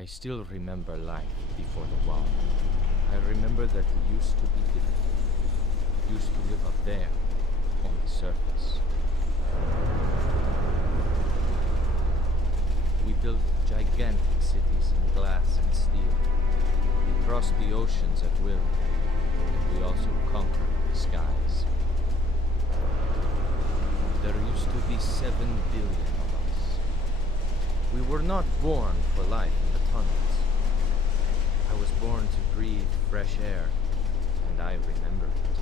I still remember life before the wall. I remember that we used to be different. Used to live up there, on the surface. We built gigantic cities in glass and steel. We crossed the oceans at will, and we also conquered the skies. There used to be 7 billion of us. We were not born for life in the tunnels. I was born to breathe fresh air, and I remember it.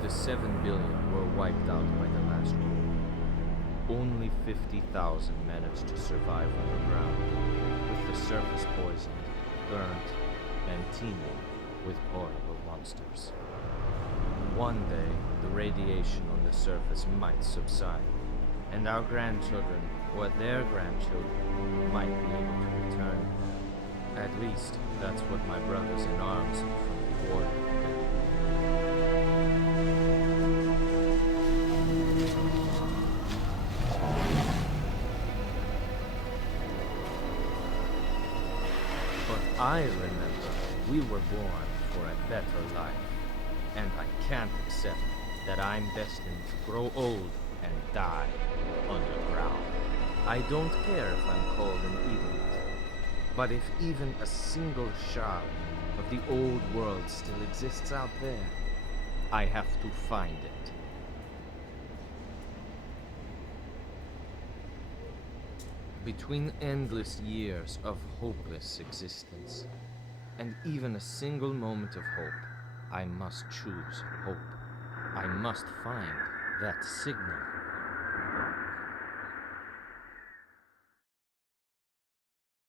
The 7 billion were wiped out by the last war. Only 50,000 managed to survive underground, with the surface poisoned, burnt, and teeming with horrible monsters. One day, the radiation on the surface might subside, and our grandchildren, or their grandchildren, might be able to return. At least, that's what my brothers in arms from the Order believe. But I remember we were born for a better life, and I can't accept that I'm destined to grow old and die underground. I don't care if I'm cold and idiot, but if even a single shard of the old world still exists out there, I have to find it. Between endless years of hopeless existence, and even a single moment of hope, I must choose hope. I must find that signal.